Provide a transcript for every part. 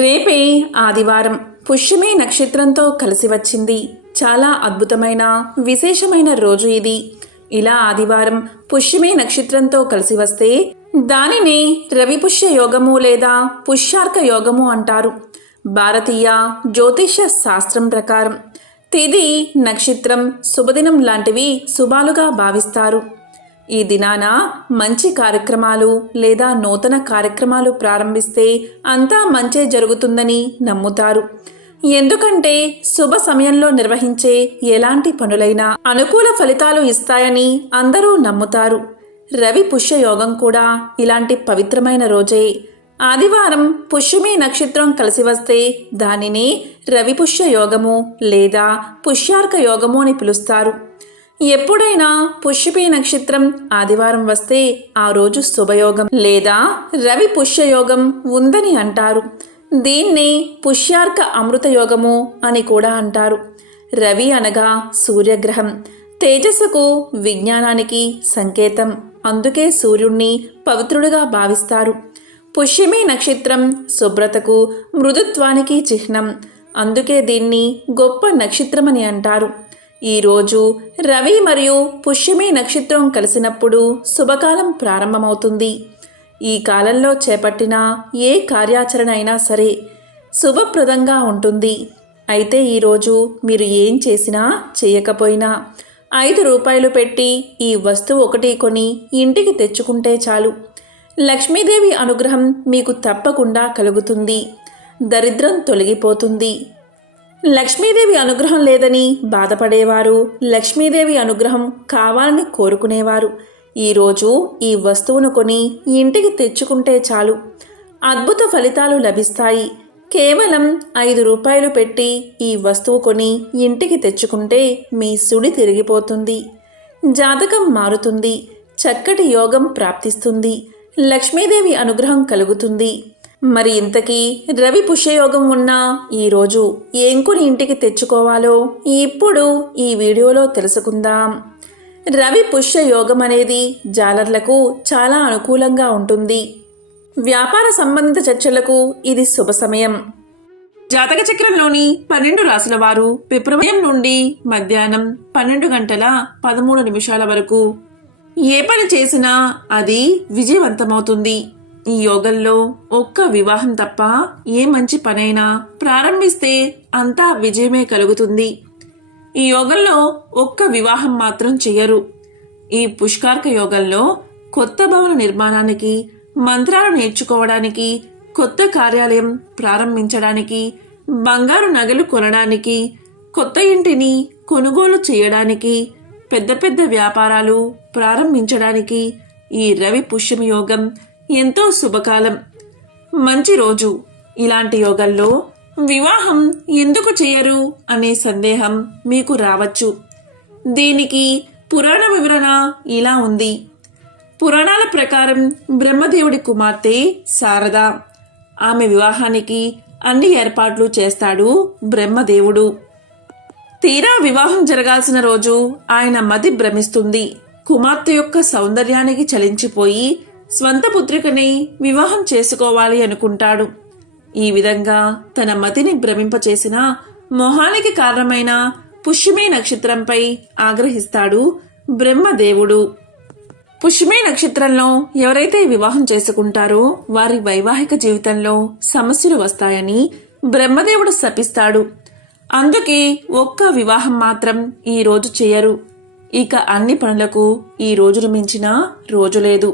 రేపే ఆదివారం పుష్యమి నక్షత్రంతో కలిసి వచ్చింది. చాలా అద్భుతమైన విశేషమైన రోజు ఇది. ఇలా ఆదివారం పుష్యమి నక్షత్రంతో కలిసి వస్తే దానిని రవిపుష్య యోగము లేదా పుష్యార్క యోగము అంటారు. భారతీయ జ్యోతిష్య శాస్త్రం ప్రకారం తిథి, నక్షత్రం, శుభదినం లాంటివి శుభాలుగా భావిస్తారు. ఈ దినాన మంచి కార్యక్రమాలు లేదా నూతన కార్యక్రమాలు ప్రారంభిస్తే అంతా మంచే జరుగుతుందని నమ్ముతారు. ఎందుకంటే శుభ సమయంలో నిర్వహించే ఎలాంటి పనులైనా అనుకూల ఫలితాలు ఇస్తాయని అందరూ నమ్ముతారు. రవి పుష్య యోగం కూడా ఇలాంటి పవిత్రమైన రోజే. ఆదివారం పుష్యమి నక్షత్రం కలిసి వస్తే దానిని రవి పుష్య యోగము లేదా పుష్యార్క యోగము అని పిలుస్తారు. ఎప్పుడైనా పుష్యమి నక్షత్రం ఆదివారం వస్తే ఆ రోజు శుభయోగం లేదా రవి పుష్యయోగం ఉందని అంటారు. దీన్నే పుష్యార్క అమృత యోగము అని కూడా అంటారు. రవి అనగా సూర్యగ్రహం, తేజస్సుకు, విజ్ఞానానికి సంకేతం. అందుకే సూర్యుణ్ణి పవిత్రుడిగా భావిస్తారు. పుష్యమి నక్షత్రం శుభ్రతకు, మృదుత్వానికి చిహ్నం. అందుకే దీన్ని గొప్ప నక్షత్రమని అంటారు. ఈరోజు రవి మరియు పుష్యమి నక్షత్రం కలిసినప్పుడు శుభకాలం ప్రారంభమవుతుంది. ఈ కాలంలో చేపట్టిన ఏ కార్యాచరణ అయినా సరే శుభప్రదంగా ఉంటుంది. అయితే ఈరోజు మీరు ఏం చేసినా చేయకపోయినా 5 రూపాయలు పెట్టి ఈ వస్తువు ఒకటి కొని ఇంటికి తెచ్చుకుంటే చాలు. లక్ష్మీదేవి అనుగ్రహం మీకు తప్పకుండా కలుగుతుంది. దరిద్రం తొలగిపోతుంది. లక్ష్మీదేవి అనుగ్రహం లేదని బాధపడేవారు, లక్ష్మీదేవి అనుగ్రహం కావాలని కోరుకునేవారు ఈరోజు ఈ వస్తువును కొని ఇంటికి తెచ్చుకుంటే చాలు. అద్భుత ఫలితాలు లభిస్తాయి. కేవలం 5 రూపాయలు పెట్టి ఈ వస్తువు కొని ఇంటికి తెచ్చుకుంటే మీ సుడి తిరిగిపోతుంది. జాతకం మారుతుంది. చక్కటి యోగం ప్రాప్తిస్తుంది. లక్ష్మీదేవి అనుగ్రహం కలుగుతుంది. మరి ఇంతకీ రవి పుష్యయోగం ఉన్న ఈరోజు ఏం కొని ఇంటికి తెచ్చుకోవాలో ఇప్పుడు ఈ వీడియోలో తెలుసుకుందాం. రవి పుష్య యోగం అనేది జాలర్లకు చాలా అనుకూలంగా ఉంటుంది. వ్యాపార సంబంధిత చర్చలకు ఇది శుభ సమయం. జాతక చక్రంలోని 12 రాశుల వారు ఫిబ్రవరి నుండి మధ్యాహ్నం 12 గంటల 13 నిమిషాల వరకు ఏ పని చేసినా అది విజయవంతమవుతుంది. ఈ యోగంలో ఒక్క వివాహం తప్ప ఏ మంచి పనైనా ప్రారంభిస్తే అంతా విజయమే కలుగుతుంది. ఈ యోగంలో ఒక్క వివాహం మాత్రం చెయ్యరు. ఈ పుష్కార్క యోగంలో కొత్త భవన నిర్మాణానికి, మంత్రాలు నేర్చుకోవడానికి, కొత్త కార్యాలయం ప్రారంభించడానికి, బంగారు నగలు కొనడానికి, కొత్త ఇంటిని కొనుగోలు చేయడానికి, పెద్ద పెద్ద వ్యాపారాలు ప్రారంభించడానికి ఈ రవి పుష్యమి యోగం ఎంతో శుభకాలం, మంచి రోజు. ఇలాంటి యోగంలో వివాహం ఎందుకు చేయరు అనే సందేహం మీకు రావచ్చు. దీనికి పురాణ వివరణ ఇలా ఉంది. పురాణాల ప్రకారం బ్రహ్మదేవుడి కుమార్తె శారద. ఆమె వివాహానికి అన్ని ఏర్పాట్లు చేస్తాడు బ్రహ్మదేవుడు. తీరా వివాహం జరగాల్సిన రోజు ఆయన మతి భ్రమిస్తుంది. కుమార్తె యొక్క సౌందర్యానికి చలించిపోయి స్వంత పుత్రికని వివాహం చేసుకోవాలి అనుకుంటాడు. ఈ విధంగా తన మతిని భ్రమింపచేసిన మోహానికి కారణమైన పుష్యమి నక్షత్రంపై ఆగ్రహిస్తాడు బ్రహ్మదేవుడు. పుష్యమి నక్షత్రంలో ఎవరైతే వివాహం చేసుకుంటారో వారి వైవాహిక జీవితంలో సమస్యలు వస్తాయని బ్రహ్మదేవుడు శపిస్తాడు. అందుకే ఒక్క వివాహం మాత్రం ఈ రోజు చేయరు. ఇక అన్ని పనులకు ఈ రోజును మించిన రోజు లేదు.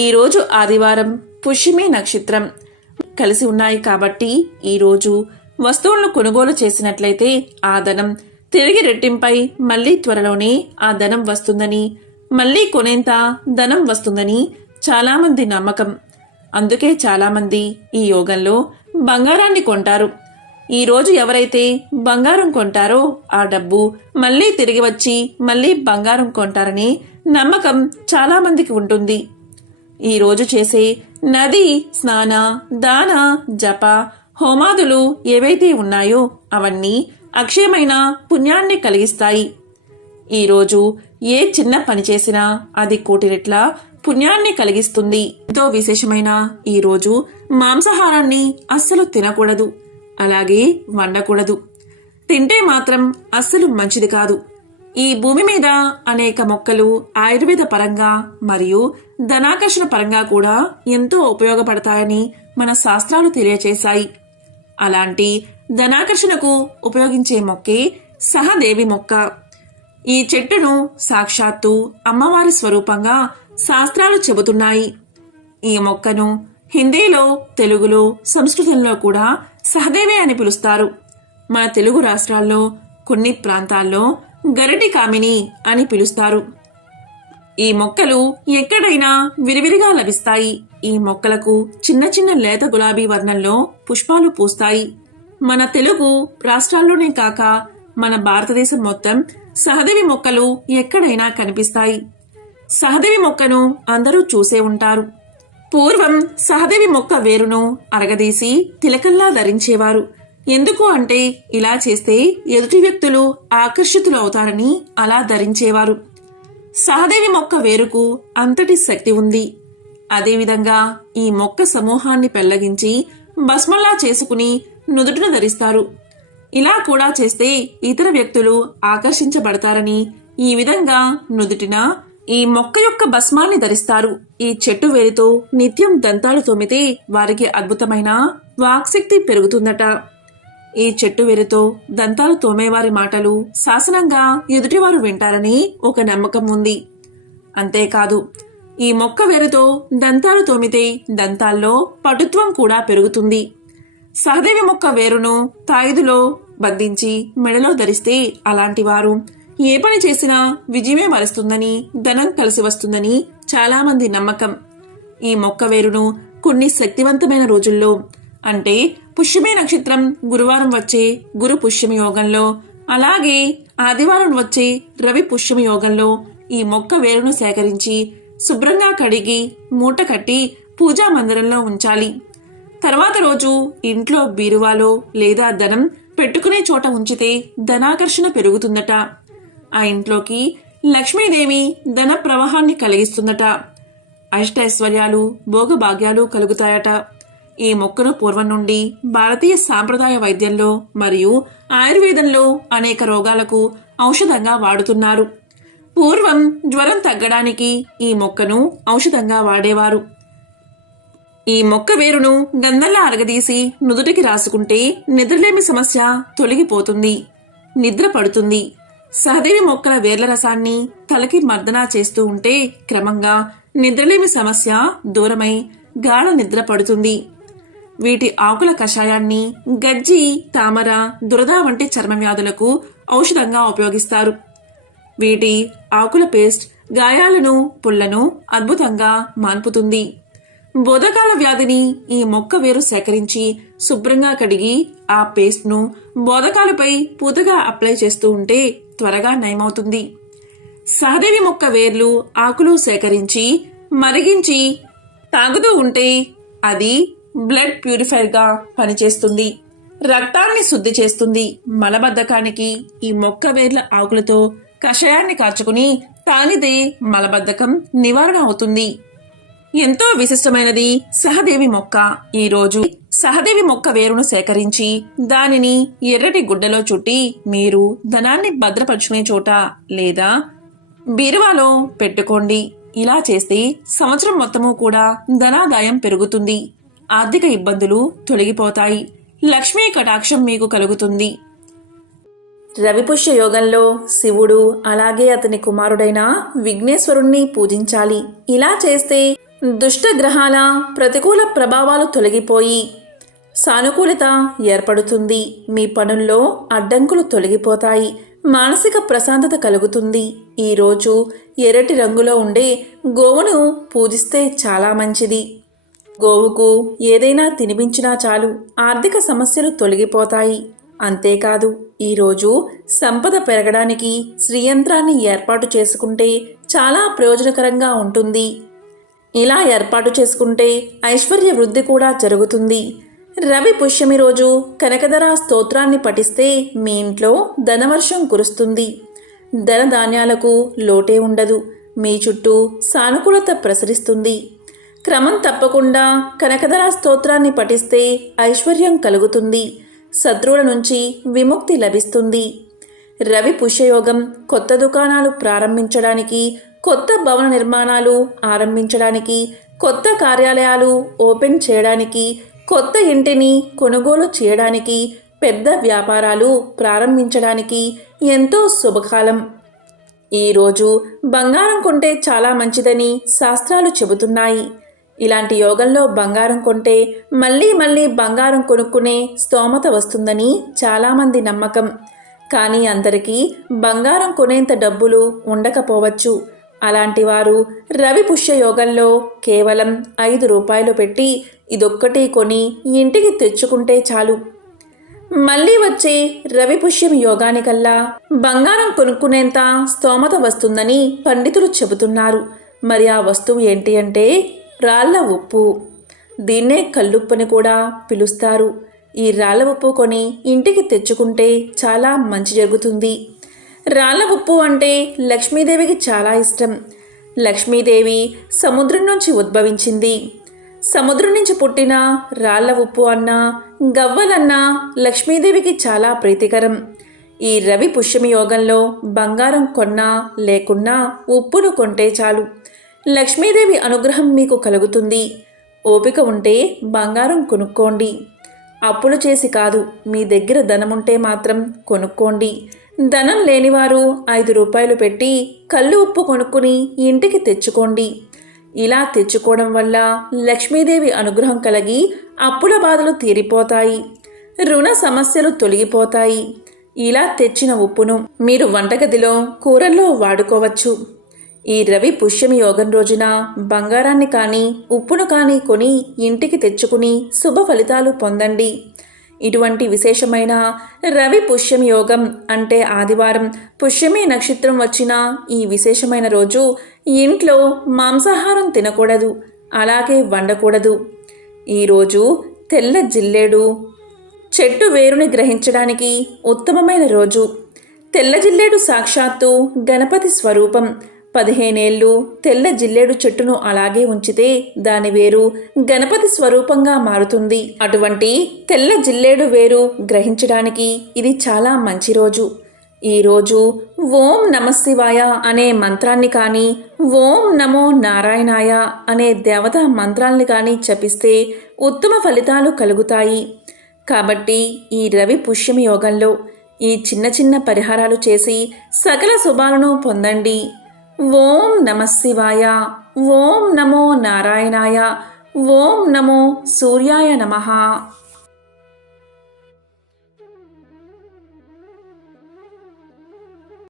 ఈ రోజు ఆదివారం, పుష్యమి నక్షత్రం కలిసి ఉన్నాయి కాబట్టి ఈరోజు వస్తువులను కొనుగోలు చేసినట్లయితే ఆ ధనం తిరిగి రెట్టింపై మళ్లీ త్వరలోనే ఆ ధనం వస్తుందని, మళ్లీ కొనేంత ధనం వస్తుందని చాలామంది నమ్మకం. అందుకే చాలామంది ఈ యోగంలో బంగారాన్ని కొంటారు. ఈ రోజు ఎవరైతే బంగారం కొంటారో ఆ డబ్బు మళ్లీ తిరిగి వచ్చి మళ్లీ బంగారం కొంటారని నమ్మకం చాలామందికి ఉంటుంది. ఈ రోజు చేసే నది స్నాన, దాన, జప, హోమాదులు ఏవైతే ఉన్నాయో అవన్నీ అక్షయమైన పుణ్యాన్ని కలిగిస్తాయి. ఈరోజు ఏ చిన్న పని చేసినా అది 1 రెట్ల పుణ్యాన్ని కలిగిస్తుంది. ఎంతో విశేషమైన ఈ రోజు మాంసాహారాన్ని అస్సలు తినకూడదు, అలాగే వండకూడదు. తింటే మాత్రం అస్సలు మంచిది కాదు. ఈ భూమి మీద అనేక మొక్కలు ఆయుర్వేద పరంగా మరియు ధనాకర్షణ పరంగా కూడా ఎంతో ఉపయోగపడతాయని మన శాస్త్రాలు తెలియచేశాయి. అలాంటి ధనాకర్షణకు ఉపయోగించే మొక్కే సహదేవి మొక్క. ఈ చెట్టును సాక్షాత్తు అమ్మవారి స్వరూపంగా శాస్త్రాలు చెబుతున్నాయి. ఈ మొక్కను హిందీలో, తెలుగులో, సంస్కృతంలో కూడా సహదేవి అని పిలుస్తారు. మన తెలుగు రాష్ట్రాల్లో కొన్ని ప్రాంతాల్లో గరటి కామిని అని పిలుస్తారు. ఈ మొక్కలు ఎక్కడైనా విరివిరిగా లభిస్తాయి. ఈ మొక్కలకు చిన్న చిన్న లేత గులాబీ వర్ణంలో పుష్పాలు పూస్తాయి. మన తెలుగు రాష్ట్రాల్లోనే కాక మన భారతదేశం మొత్తం సహదేవి మొక్కలు ఎక్కడైనా కనిపిస్తాయి. సహదేవి మొక్కను అందరూ చూసే ఉంటారు. పూర్వం సహదేవి మొక్క వేరును అరగదీసి తిలకల్లా ధరించేవారు. ఎందుకు అంటే ఇలా చేస్తే ఎదుటి వ్యక్తులు ఆకర్షితులు అవుతారని అలా ధరించేవారు. సహదేవి మొక్క వేరుకు అంతటి శక్తి ఉంది. అదేవిధంగా ఈ మొక్క సమూహాన్ని పెళ్లగించి భస్మంలా చేసుకుని నుదుటిన ధరిస్తారు. ఇలా కూడా చేస్తే ఇతర వ్యక్తులు ఆకర్షించబడతారని ఈ విధంగా నుదుటిన ఈ మొక్క యొక్క భస్మాన్ని ధరిస్తారు. ఈ చెట్టు వేరుతో నిత్యం దంతాలు తోమితే వారికి అద్భుతమైన వాక్శక్తి పెరుగుతుందట. ఈ చెట్టు వేరుతో దంతాలు తోమేవారి మాటలు శాసనంగా ఎదుటివారు వింటారని ఒక నమ్మకం ఉంది. అంతేకాదు, ఈ మొక్క వేరుతో దంతాలు తోమితే దంతాల్లో పటుత్వం కూడా పెరుగుతుంది. సహదేవి మొక్క వేరును తాయిదులో బంధించి మెడలో ధరిస్తే అలాంటి వారు ఏ పని చేసినా విజయమే వరిస్తుందని, ధనం కలిసి వస్తుందని చాలా మంది నమ్మకం. ఈ మొక్క వేరును కొన్ని శక్తివంతమైన రోజుల్లో అంటే పుష్యమి నక్షత్రం గురువారం వచ్చే గురు పుష్యమి యోగంలో, అలాగే ఆదివారం వచ్చే రవి పుష్యమి యోగంలో ఈ మొక్క వేరును సేకరించి శుభ్రంగా కడిగి మూట కట్టి పూజా మందిరంలో ఉంచాలి. తర్వాత రోజు ఇంట్లో బీరువాలో లేదా ధనం పెట్టుకునే చోట ఉంచితే ధనాకర్షణ పెరుగుతుందట. ఆ ఇంట్లోకి లక్ష్మీదేవి ధన ప్రవాహాన్ని కలిగిస్తుందట. అష్టైశ్వర్యాలు, భోగభాగ్యాలు కలుగుతాయట. ఈ మొక్కను పూర్వం నుండి భారతీయ సాంప్రదాయ వైద్యంలో మరియు ఆయుర్వేదంలో అనేక రోగాలకు ఔషధంగా వాడుతున్నారు. పూర్వం జ్వరం తగ్గడానికి ఈ మొక్కను ఔషధంగా వాడేవారు. ఈ మొక్క వేరును గంధంలా అరగదీసి నుదుటికి రాసుకుంటే నిద్రలేమి సమస్య తొలగిపోతుంది, నిద్ర పడుతుంది. సహదేవి మొక్కల వేర్ల రసాన్ని తలకి మర్దనా చేస్తూ ఉంటే క్రమంగా నిద్రలేమి సమస్య దూరమై గాఢ నిద్ర పడుతుంది. వీటి ఆకుల కషాయాన్ని గజ్జి, తామర, దురద వంటి చర్మ వ్యాధులకు ఔషధంగా ఉపయోగిస్తారు. వీటి ఆకుల పేస్ట్ గాయాలను, పుళ్లను అద్భుతంగా మాన్పుతుంది. బోధకాల వ్యాధిని ఈ మొక్క వేరు సేకరించి శుభ్రంగా కడిగి ఆ పేస్ట్ను బోధకాలపై పూతగా అప్లై చేస్తూ ఉంటే త్వరగా నయమవుతుంది. సహదేవి మొక్క వేర్లు, ఆకులు సేకరించి మరిగించి తాగుతూ ఉంటే అది బ్లడ్ ప్యూరిఫైర్గా పనిచేస్తుంది, రక్తాన్ని శుద్ధి చేస్తుంది. మలబద్ధకానికి ఈ మొక్క వేర్ల ఆకులతో కషాయాన్ని కాచుకుని తాగితే మలబద్ధకం నివారణ అవుతుంది. ఎంతో విశిష్టమైనది సహదేవి మొక్క. ఈ రోజు సహదేవి మొక్క వేరును సేకరించి దానిని ఎర్రటి గుడ్డలో చుట్టి మీరు ధనాన్ని భద్రపరుచుకునే చోట లేదా బీరువాలో పెట్టుకోండి. ఇలా చేస్తే సంవత్సరం మొత్తము కూడా ధనాదాయం పెరుగుతుంది, ఆర్థిక ఇబ్బందులు తొలగిపోతాయి, లక్ష్మీ కటాక్షం మీకు కలుగుతుంది. రవిపుష్య యోగంలో శివుడు అలాగే అతని కుమారుడైన విఘ్నేశ్వరుణ్ణి పూజించాలి. ఇలా చేస్తే దుష్ట గ్రహాల ప్రతికూల ప్రభావాలు తొలగిపోయి సానుకూలత ఏర్పడుతుంది. మీ పనుల్లో అడ్డంకులు తొలగిపోతాయి, మానసిక ప్రశాంతత కలుగుతుంది. ఈరోజు ఎర్రటి రంగులో ఉండే గోవును పూజిస్తే చాలా మంచిది. గోవుకు ఏదైనా తినిపించినా చాలు, ఆర్థిక సమస్యలు తొలగిపోతాయి. అంతేకాదు, ఈరోజు సంపద పెరగడానికి శ్రీయంత్రాన్ని ఏర్పాటు చేసుకుంటే చాలా ప్రయోజనకరంగా ఉంటుంది. ఇలా ఏర్పాటు చేసుకుంటే ఐశ్వర్య వృద్ధి కూడా జరుగుతుంది. రవి పుష్యమి రోజు కనకధర స్తోత్రాన్ని పఠిస్తే మీ ఇంట్లో ధనవర్షం కురుస్తుంది. ధనధాన్యాలకు లోటే ఉండదు. మీ చుట్టూ సానుకూలత ప్రసరిస్తుంది. క్రమం తప్పకుండా కనకధర స్తోత్రాన్ని పఠిస్తే ఐశ్వర్యం కలుగుతుంది. శత్రువుల నుంచి విముక్తి లభిస్తుంది. రవి పుష్యయోగం కొత్త దుకాణాలు ప్రారంభించడానికి, కొత్త భవన నిర్మాణాలు ఆరంభించడానికి, కొత్త కార్యాలయాలు ఓపెన్ చేయడానికి, కొత్త ఇంటిని కొనుగోలు చేయడానికి, పెద్ద వ్యాపారాలు ప్రారంభించడానికి ఎంతో శుభకాలం. ఈరోజు బంగారం కొంటే చాలా మంచిదని శాస్త్రాలు చెబుతున్నాయి. ఇలాంటి యోగంలో బంగారం కొంటే మళ్ళీ మళ్ళీ బంగారం కొనుక్కునే స్తోమత వస్తుందని చాలామంది నమ్మకం. కానీ అందరికీ బంగారం కొనేంత డబ్బులు ఉండకపోవచ్చు. అలాంటి వారు రవి పుష్య యోగంలో కేవలం 5 రూపాయలు పెట్టి ఇదొక్కటి కొని ఇంటికి తెచ్చుకుంటే చాలు. మళ్ళీ వచ్చే రవి పుష్యం యోగానికల్లా బంగారం కొనుక్కునేంత స్తోమత వస్తుందని పండితులు చెబుతున్నారు. మరి ఆ వస్తువు ఏంటి అంటే రాళ్ల ఉప్పు. దీన్నే కల్లుప్పని కూడా పిలుస్తారు. ఈ రాళ్ల ఉప్పు కొని ఇంటికి తెచ్చుకుంటే చాలా మంచి జరుగుతుంది. రాళ్ల ఉప్పు అంటే లక్ష్మీదేవికి చాలా ఇష్టం. లక్ష్మీదేవి సముద్రం నుంచి ఉద్భవించింది. సముద్రం నుంచి పుట్టిన రాళ్ల ఉప్పు అన్నా గవ్వలన్నా లక్ష్మీదేవికి చాలా ప్రీతికరం. ఈ రవి పుష్యమి యోగంలో బంగారం కొన్నా లేకున్నా ఉప్పును కొంటే చాలు. లక్ష్మీదేవి అనుగ్రహం మీకు కలుగుతుంది. ఓపిక ఉంటే బంగారం కొనుక్కోండి. అప్పులు చేసి కాదు, మీ దగ్గర ధనముంటే మాత్రం కొనుక్కోండి. ధనం లేనివారు 5 రూపాయలు పెట్టి కళ్ళు ఉప్పు కొనుక్కుని ఇంటికి తెచ్చుకోండి. ఇలా తెచ్చుకోవడం వల్ల లక్ష్మీదేవి అనుగ్రహం కలిగి అప్పుల బాధలు తీరిపోతాయి, రుణ సమస్యలు తొలగిపోతాయి. ఇలా తెచ్చిన ఉప్పును మీరు వంటగదిలో కూరల్లో వాడుకోవచ్చు. ఈ రవి పుష్యమి యోగం రోజున బంగారాన్ని కానీ ఉప్పును కానీ కొని ఇంటికి తెచ్చుకుని శుభ ఫలితాలు పొందండి. ఇటువంటి విశేషమైన రవి పుష్యమి యోగం అంటే ఆదివారం పుష్యమి నక్షత్రం వచ్చిన ఈ విశేషమైన రోజు ఇంట్లో మాంసాహారం తినకూడదు, అలాగే వండకూడదు. ఈరోజు తెల్ల జిల్లేడు చెట్టు వేరుని గ్రహించడానికి ఉత్తమమైన రోజు. తెల్ల జిల్లేడు సాక్షాత్తు గణపతి స్వరూపం. 15 ఏళ్ళు తెల్ల జిల్లేడు చెట్టును అలాగే ఉంచితే దాని వేరు గణపతి స్వరూపంగా మారుతుంది. అటువంటి తెల్ల జిల్లేడు వేరు గ్రహించడానికి ఇది చాలా మంచి రోజు. ఈరోజు ఓం నమశివాయ అనే మంత్రాన్ని కానీ, ఓం నమో నారాయణాయ అనే దేవతా మంత్రాల్ని కానీ జపిస్తే ఉత్తమ ఫలితాలు కలుగుతాయి. కాబట్టి ఈ రవి పుష్యమి యోగంలో ఈ చిన్న చిన్న పరిహారాలు చేసి సకల శుభాలను పొందండి. ఓం నమశివాయ, ఓం నమో నారాయణాయ, ఓం నమో సూర్యాయ నమః.